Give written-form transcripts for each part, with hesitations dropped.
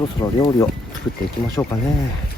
そろそろ料理を作っていきましょうかね。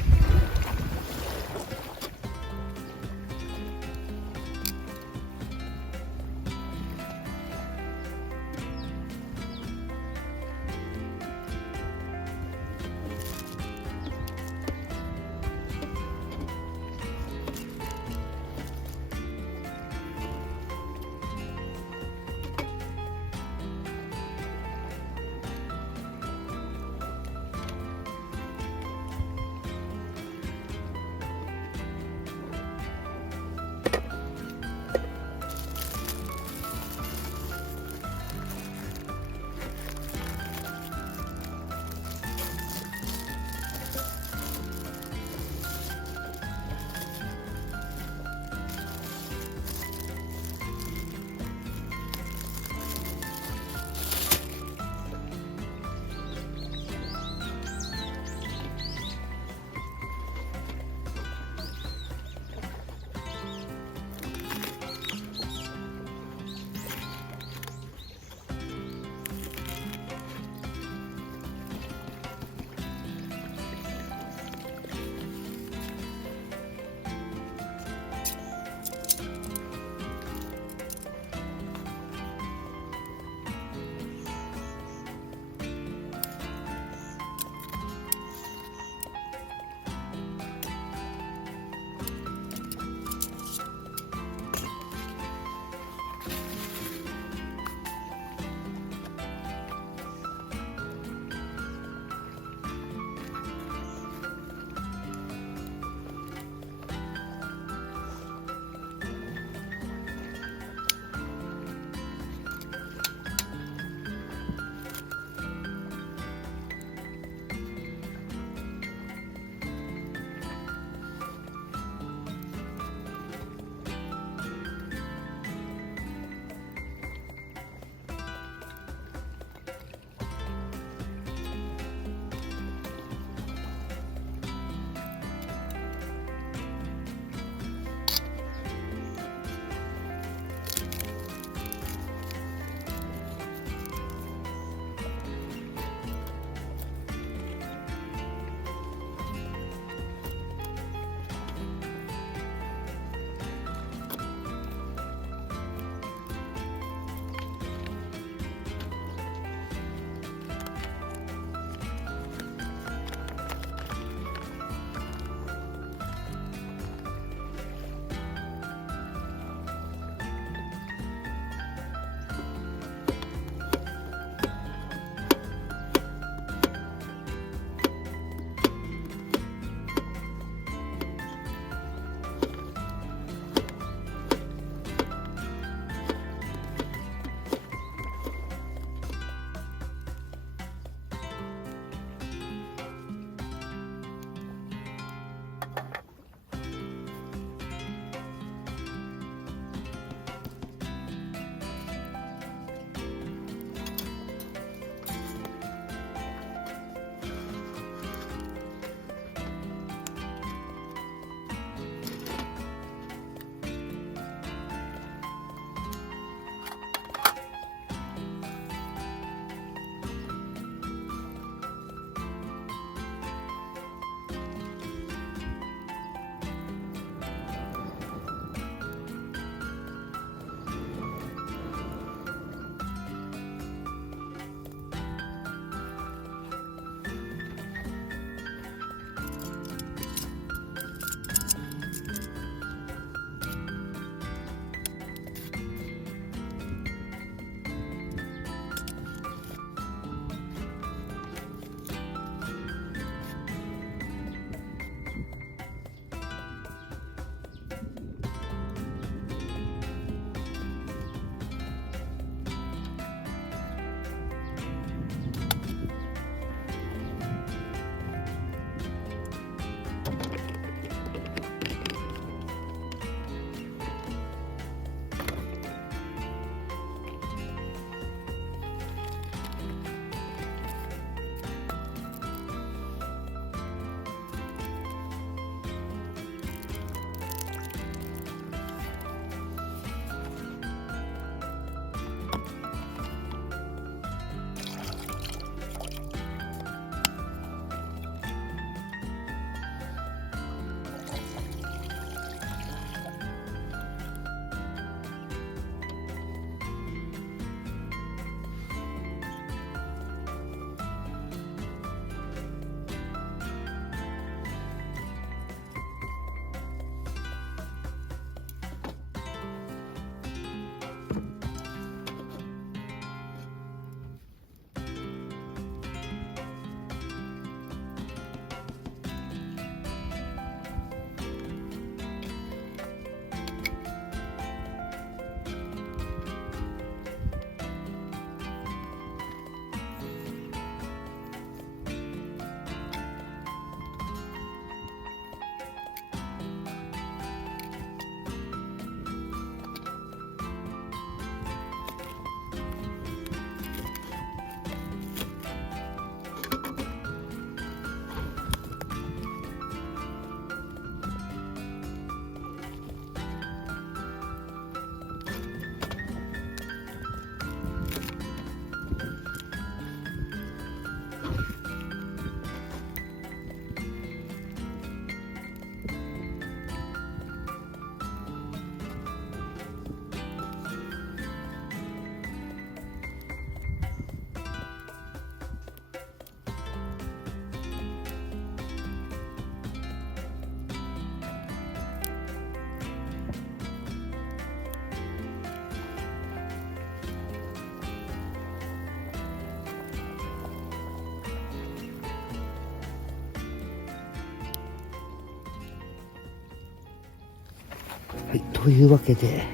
はい、というわけで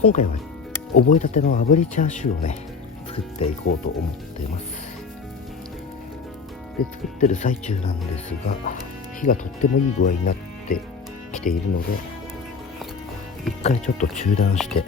今回は覚えたての炙りチャーシューをね作っていこうと思っています。で、作ってる最中なんですが、火がとってもいい具合になってきているので、一回ちょっと中断して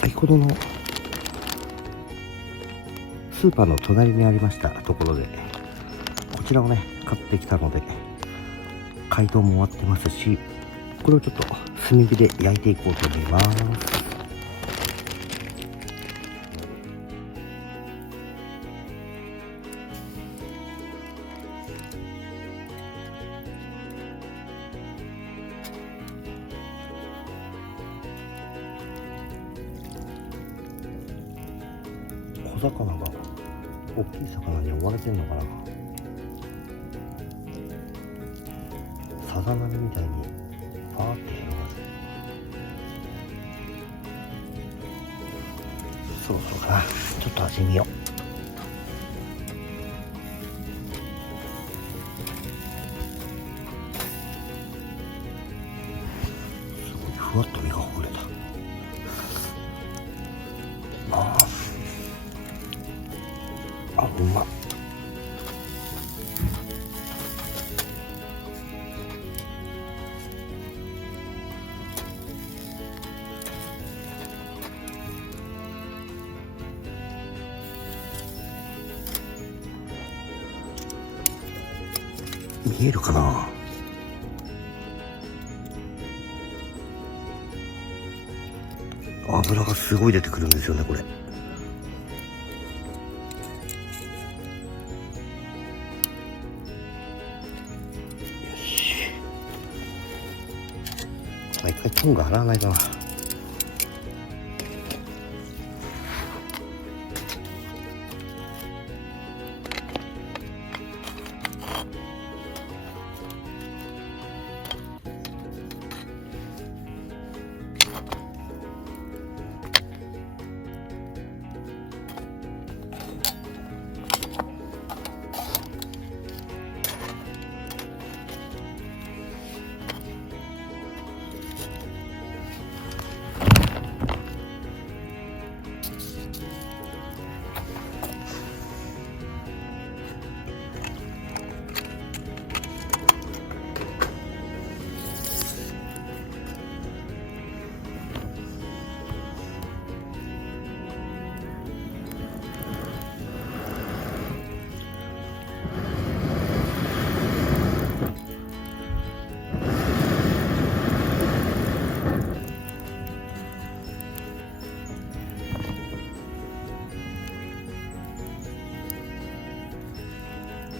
先ほどのスーパーの隣にありましたところでこちらをね買ってきたので、解凍も終わってますし、これをちょっと炭火で焼いていこうと思います。小魚が大きい魚に追われてんのかな。さざ波みたいにファーって広がる。そろそろかな。ちょっと味見よう。すごいふわっと身がほぐれた。うまっ。見えるかな。油がすごい出てくるんですよね、これ。よし。一回トング洗わないかな。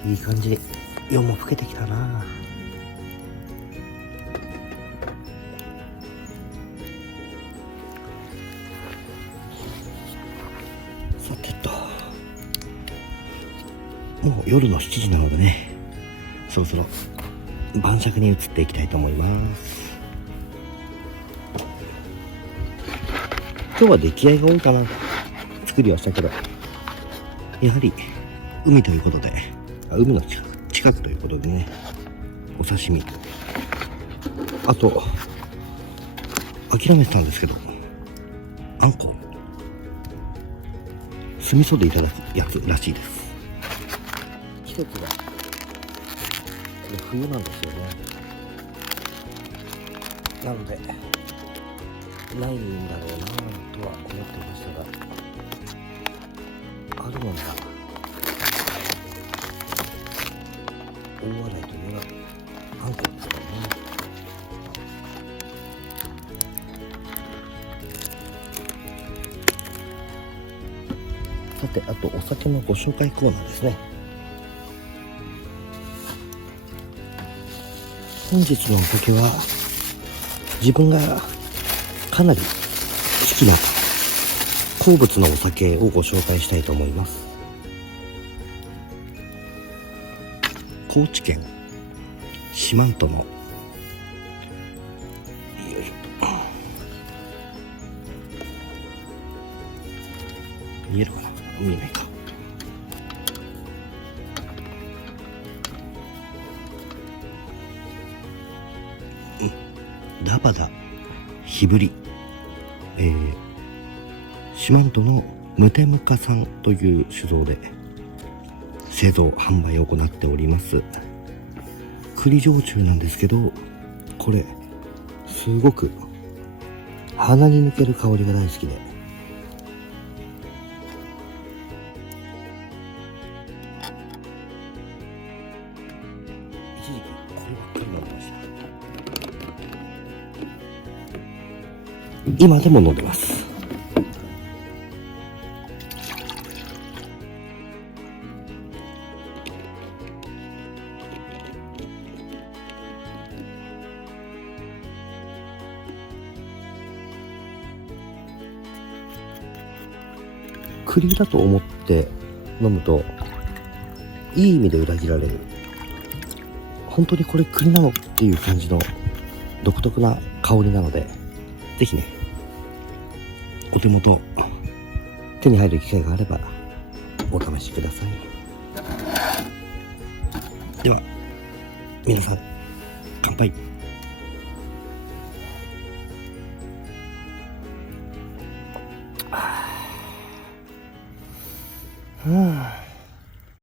いい感じに夜も更けてきたな。さてと、もう夜の7時なのでね、そろそろ晩酌に移っていきたいと思います。今日は出来合いが多いかな。作りはしたけど、やはり海ということで、海の近くということでね、お刺身、あと諦めてたんですけど、あんこ酢味噌でいただくやつらしいです。季節がこれ冬なんですよね。なのでないんだろうなとは思っていましたが、あるのが大洗というのはあんこですからね。ささて、あとお酒のご紹介コーナーですね。本日のお酒は自分がかなり好きな好物のお酒をご紹介したいと思います。高知県四万十の見えるかな、見えないか。ダバダ火振り、四万十の無添加さんという酒造で製造販売を行っております。栗焼酎なんですけど、これすごく鼻に抜ける香りが大好きで、一時期こればっかり飲んでました。今でも飲んでます。栗だと思って飲むといい意味で裏切られる。本当にこれ栗なのっていう感じの独特な香りなので、ぜひね、お手元手に入る機会があればお試しください。では皆さん、乾杯。はあ